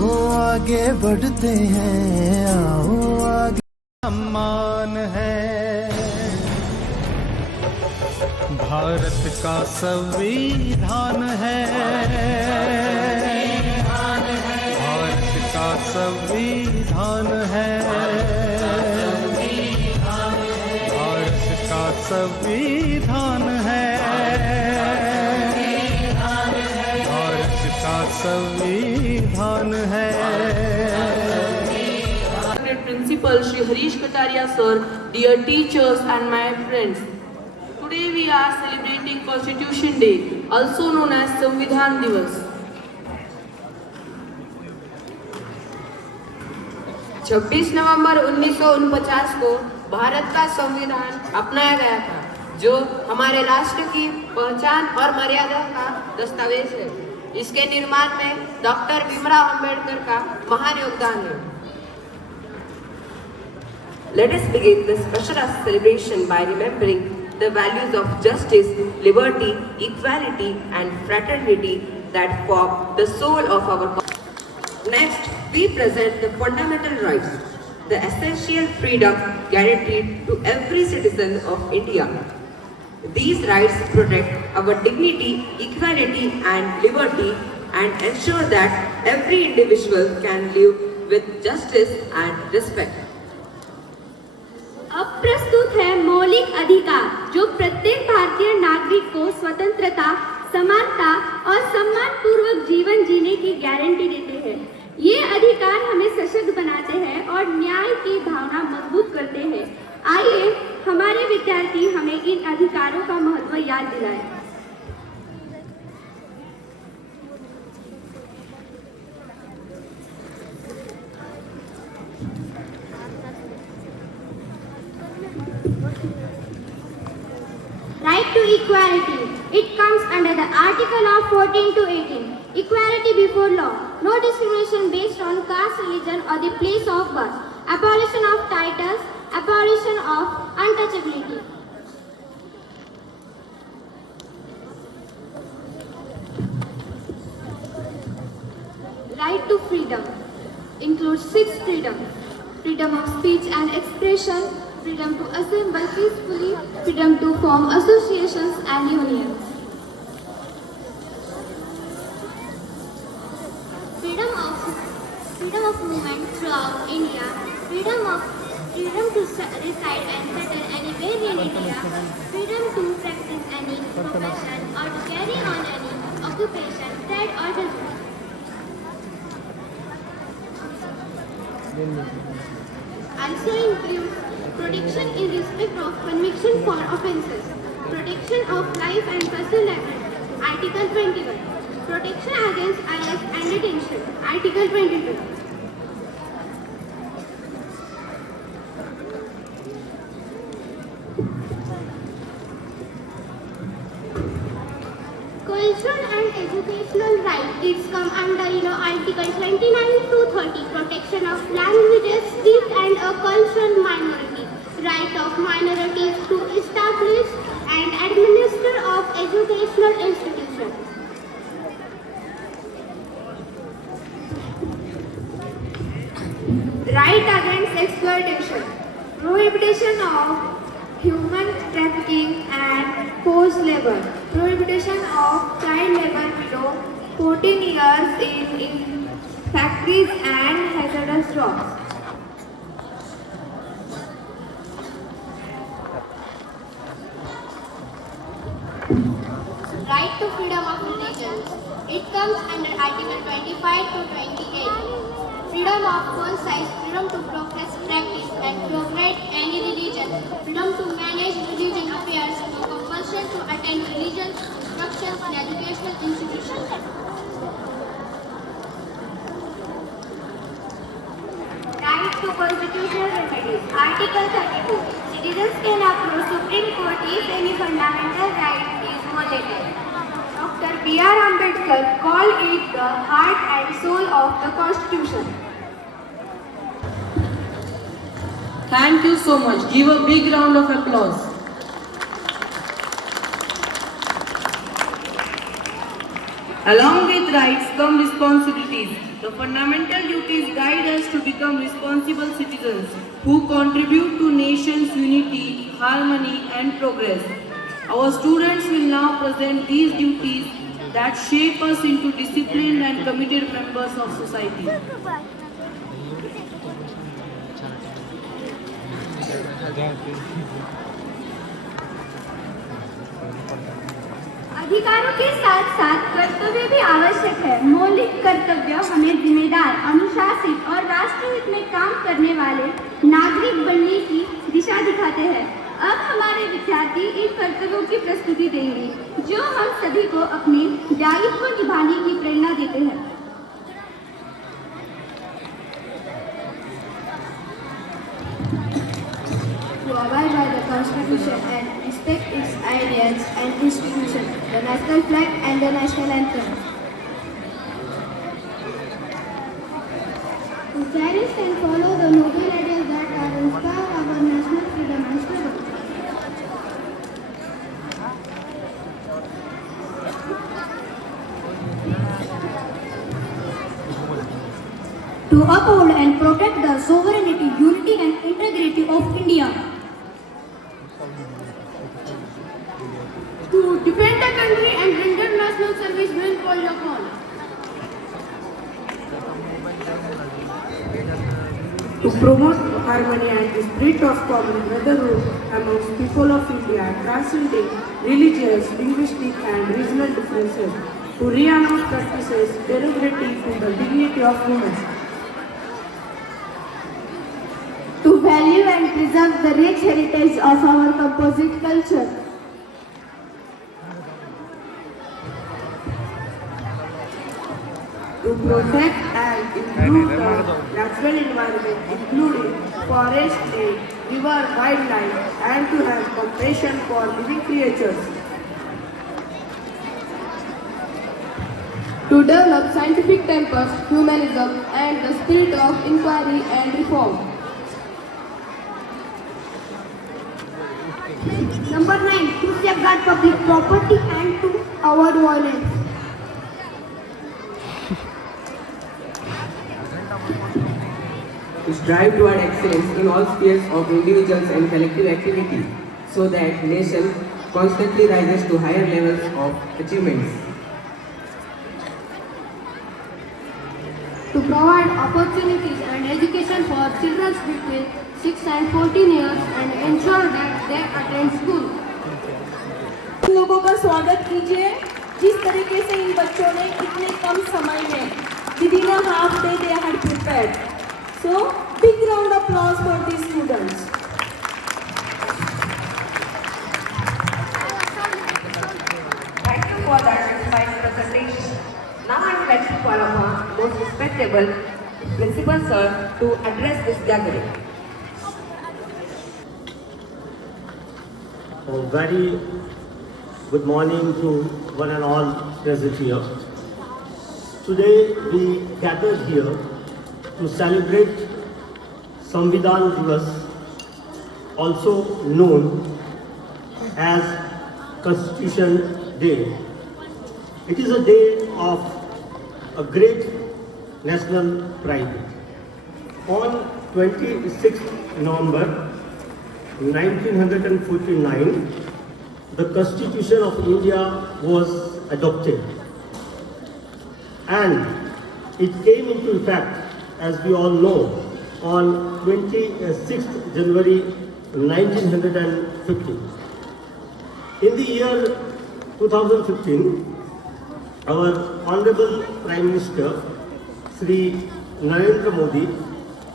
आओ आगे बढ़ते हैं, आओ आगे। सम्मान है भारत का संविधान है, भारत का संविधान है, भारत का संविधान है, भारत का संविधान है। Principal Shri Harish Kataria sir, dear teachers and my friends. Today we are celebrating Constitution Day, also known as Samvidhan Divas. 26 नवंबर 1949 को भारत का संविधान अपनाया गया था, जो हमारे राष्ट्र की पहचान और मर्यादा का दस्तावेज है। इसके निर्माण में डॉक्टर भीमराव अंबेडकर का महान योगदान है। Let us begin this special celebration by remembering the values of justice, liberty, equality and fraternity that form the soul of our country. Next, we present the fundamental rights, the essential freedom guaranteed to every citizen of India. These rights protect our dignity, equality and liberty and ensure that every individual can live with justice and respect. अब प्रस्तुत है मौलिक अधिकार, जो प्रत्येक भारतीय नागरिक को स्वतंत्रता, समानता और सम्मान पूर्वक जीवन जीने की गारंटी देते हैं। ये अधिकार हमें सशक्त बनाते हैं और न्याय की भावना मजबूत करते हैं। आइए हमारे विद्यार्थी हमें इन अधिकारों का महत्व याद दिलाएं। Right to equality. It comes under the article of 14 to 18. Equality before law. No discrimination based on caste, religion or the place of birth. Abolition of titles. Abolition of untouchability. Right to freedom includes 6 freedoms. Freedom of speech and expression, freedom to assemble peacefully, freedom to form associations and unions. Freedom of movement throughout India, freedom to reside and settle anywhere in India, freedom to practice any profession or to carry on any occupation, trade or business. Also includes protection in respect of conviction for offences, protection of life and personal liberty, Article 21, protection against arrest and detention, Article 22. Cultural and educational rights, it's come under Article 29 to 30, protection of languages, speech and a cultural minority, right of minorities to establish and administer of educational institutions. Right against exploitation, prohibition of human trafficking and forced labor, prohibition of child labor below 14 years in factories and hazardous jobs. Right to freedom of religion. It comes under Article 25 to 28. Freedom of conscience, freedom to profess, practice and propagate any religion, freedom to manage religion affairs, no compulsion to attend religious instructions in educational institutions. Right to constitutional remedies. Article 32. Citizens can approach Supreme Court if any fundamental right is violated. Dr. B.R. Ambedkar called it the heart and soul of the Constitution. Thank you so much. Give a big round of applause. Along with rights come responsibilities. The The fundamental duties guide us to become responsible citizens who contribute to nation's unity, harmony and progress. Our students will now present these duties that shape us into disciplined and committed members of society. अधिकारों के साथ साथ कर्तव्य भी आवश्यक है। मौलिक कर्तव्य हमें जिम्मेदार, अनुशासित और राष्ट्रहित में काम करने वाले नागरिक बनने की दिशा दिखाते हैं। अब हमारे विद्यार्थी इन कर्तव्यों की प्रस्तुति देंगे, जो हम सभी को अपने दायित्व निभाने की प्रेरणा देते हैं। To abide by the Constitution and respect its ideals and institutions, the national flag and the national anthem. To cherish and follow the noble ideals that are inspire our national freedom and struggle. To uphold and protect the sovereignty, unity and integrity of India. To defend the country and render national service when called upon. To promote harmony and the spirit of common brotherhood amongst people of India, transcending religious, linguistic and regional differences. To re-announce practices derogatory to the dignity of women. To value and preserve the rich heritage of our composite culture. To protect and improve the natural environment, including forest, lake, river, wildlife, and to have compassion for living creatures. To develop scientific tempers, humanism, and the spirit of inquiry and reform. Number 9, to safeguard public property and to avoid violence. To strive toward excellence in all spheres of individuals and collective activity, so that nation constantly rises to higher levels of achievements. To provide opportunities and education for children between 6 and 14 years and ensure that they attend school. लोगों का स्वागत कीजिए। जिस तरीके से इन बच्चों ने इतने कम समय में within a half day they had prepared. So big round of applause for these students. Thank you for that inspiring presentation. Now I would like to call upon most respectable Principal Sir to address this gathering. A very good morning to one and all present here. Today we gathered here to celebrate Samvidhan Divas, also known as Constitution Day. It is a day of a great national pride. On 26th November 1949, the Constitution of India was adopted, and it came into effect, as we all know, on 26th January 1950. In the year 2015, our Honorable Prime Minister, Sri Narendra Modi,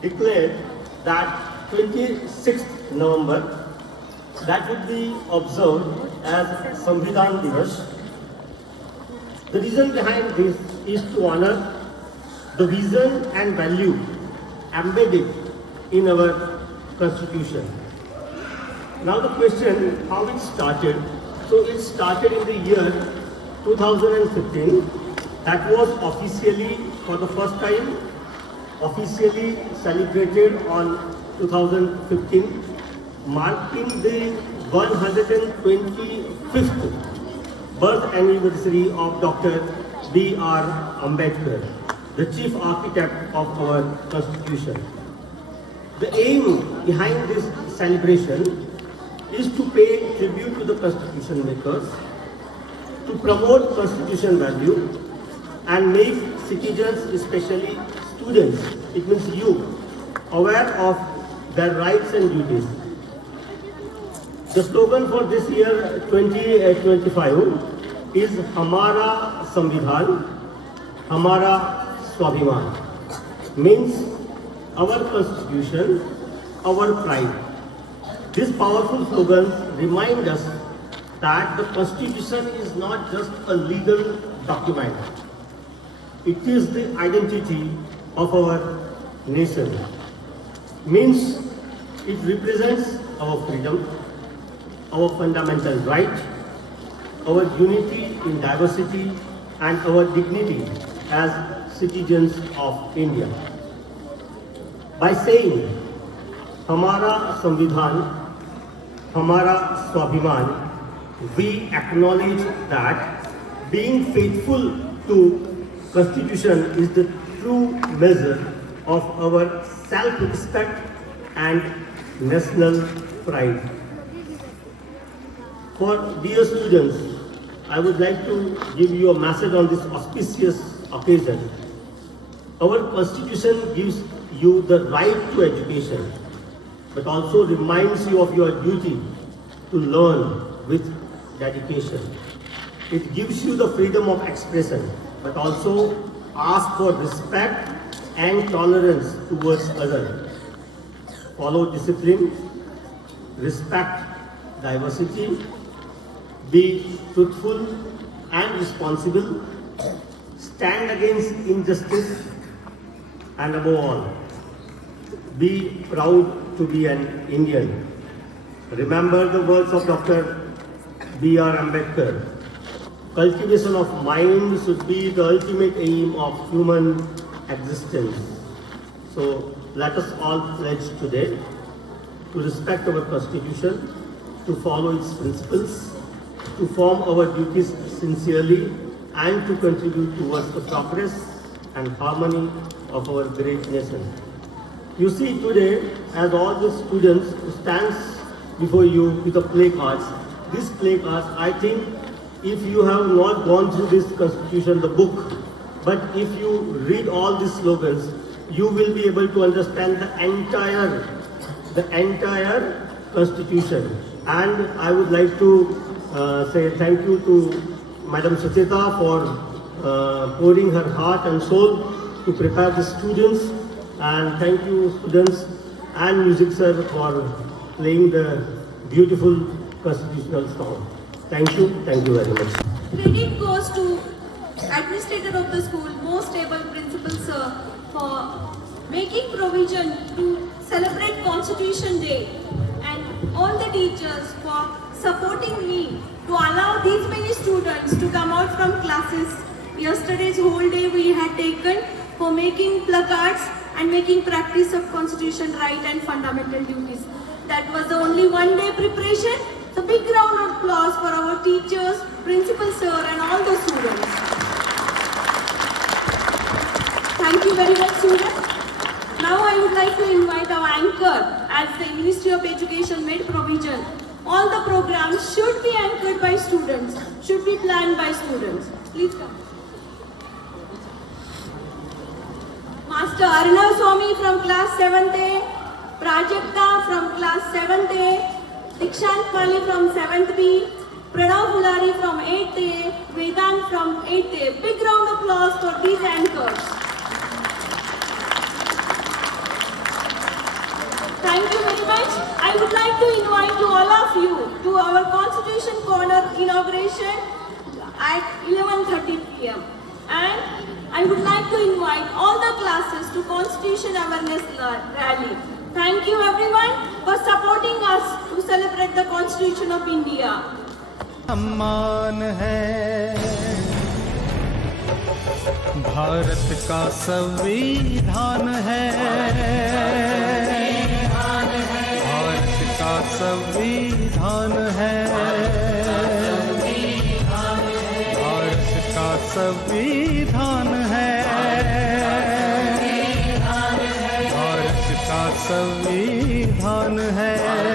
declared that 26th November that would be observed as Samvidhan Divas. The reason behind this is to honor the vision and value embedded in our Constitution. Now the question, how it started. So it started in the year 2015. That was officially, for the first time, officially celebrated on 2015, marking the 125th birth anniversary of Dr. B.R. Ambedkar. the chief architect of our Constitution. The aim behind this celebration is to pay tribute to the Constitution makers, to promote Constitution value, and make citizens, especially students, it means youth, aware of their rights and duties. The slogan for this year 2025 is Hamara Samvidhan, Hamara Swabhiman, means our Constitution, our pride. This powerful slogan reminds us that the Constitution is not just a legal document. It is the identity of our nation. Means it represents our freedom, our fundamental right, our unity in diversity, and our dignity as citizens of India. By saying Hamara Samvidhan, Hamara Swabhiman, we acknowledge that being faithful to Constitution is the true measure of our self-respect and national pride. For dear students, I would like to give you a message on this auspicious occasion. Our Constitution gives you the right to education, but also reminds you of your duty to learn with dedication. It gives you the freedom of expression, but also asks for respect and tolerance towards others. Follow discipline, respect diversity, be truthful and responsible, stand against injustice, and above all, be proud to be an Indian. Remember the words of Dr. B.R. Ambedkar. Cultivation of mind should be the ultimate aim of human existence. So let us all pledge today to respect our Constitution, to follow its principles, to form our duties sincerely, and to contribute towards the progress and harmony of our great nation. You see today, as all the students who stands before you with the placards, these placards, I think, if you have not gone through this Constitution, the book, but if you read all these slogans, you will be able to understand the entire Constitution. And I would like to say thank you to Madam Sacheta for pouring her heart and soul to prepare the students. And thank you, students and music sir, for playing the beautiful constitutional song. Thank you very much. Credit goes to administrator of the school, most able principal sir, for making provision to celebrate Constitution Day, and all the teachers for supporting me to allow these many students to come out from classes. Yesterday's whole day we had taken for making placards and making practice of Constitution right and fundamental duties. That was the only one day preparation. So big round of applause for our teachers, principal sir, and all the students. Thank you very much, students. Now I would like to invite our anchor, as the Ministry of Education made provision. All the programs should be anchored by students, should be planned by students. Please come. Master Arnav Swami from class 7th A, Prajakta from class 7th A, Dikshant Mali from 7th B, Pranav Hulari from 8th A, Vedant from 8th A. Big round of applause for these anchors. Thank you very much. I would like to invite you, all of you, to our Constitution Corner inauguration at 11:30 p.m. And I would like to invite all the classes to Constitution Awareness Rally. Thank you everyone for supporting us to celebrate the Constitution of India. सम्मान है भारत का संविधान है, भारत का संविधान है, भारत का संविधान है। संविधान है।